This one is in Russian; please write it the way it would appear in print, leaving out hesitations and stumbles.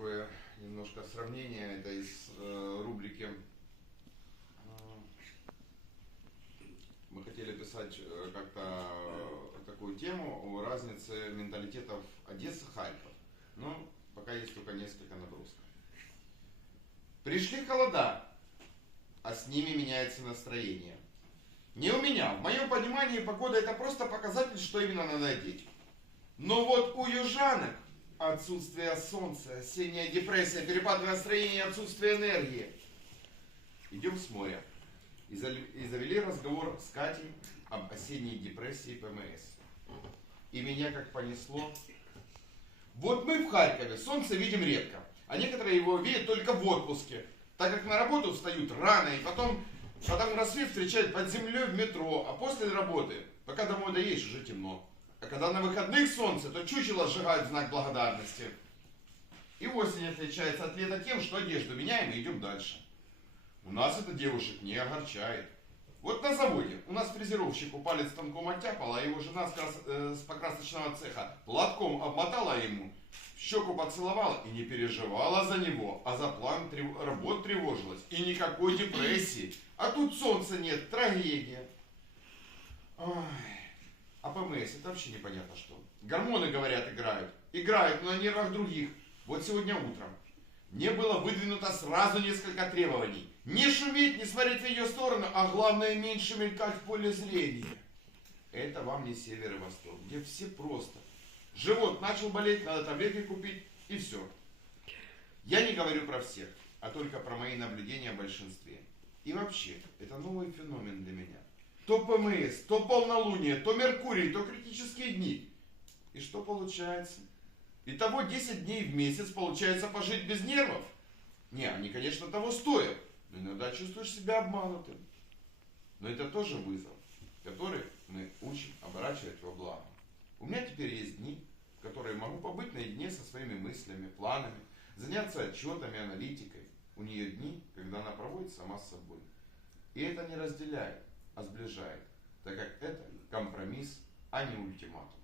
такое немножко сравнение. Это из рубрики. Мы хотели писать как-то такую тему о разнице менталитетов Одессы, Харьков. Но пока есть только несколько набросков. Пришли холода, а с ними меняется настроение. Не у меня. В моем понимании погода это просто показатель, что именно надо одеть. Но вот у южанок отсутствие солнца, осенняя депрессия, перепады настроения, отсутствие энергии. Идем с моря. И завели разговор с Катей об осенней депрессии ПМС. И меня как понесло. Вот мы в Харькове солнце видим редко, а некоторые его видят только в отпуске, так как на работу встают рано и потом рассвет встречают под землей в метро, а после работы, пока домой доедешь, уже темно. А когда на выходных солнце, то чучело сжигают в знак благодарности. И осень отличается от лета тем, что одежду меняем и идем дальше. У нас это девушек не огорчает. Вот на заводе у нас фрезеровщику палец станком оттяпала, а его жена с покрасочного цеха платком обмотала ему, щеку поцеловала и не переживала за него, а за план работ тревожилась. И никакой депрессии. А тут солнца нет, трагедия. Ой. А ПМС это вообще непонятно что. Гормоны, говорят, играют. Играют, но на нервах других. Вот сегодня утром мне было выдвинуто сразу несколько требований. Не шуметь, не смотреть в ее сторону, а главное меньше мелькать в поле зрения. Это вам не север и восток, где все просто. Живот начал болеть, надо таблетки купить и все. Я не говорю про всех, а только про мои наблюдения о большинстве. И вообще, это новый феномен для меня. То ПМС, то полнолуние, то Меркурий, то критические дни. И что получается? Итого 10 дней в месяц получается пожить без нервов? Не, они, конечно, того стоят. Но иногда чувствуешь себя обманутым. Но это тоже вызов, который мы учим оборачивать во благо. У меня теперь есть дни, в которые могу побыть наедине со своими мыслями, планами, заняться отчетами, аналитикой. У нее дни, когда она проводит сама с собой. И это не разделяет, а сближает, так как это компромисс, а не ультиматум.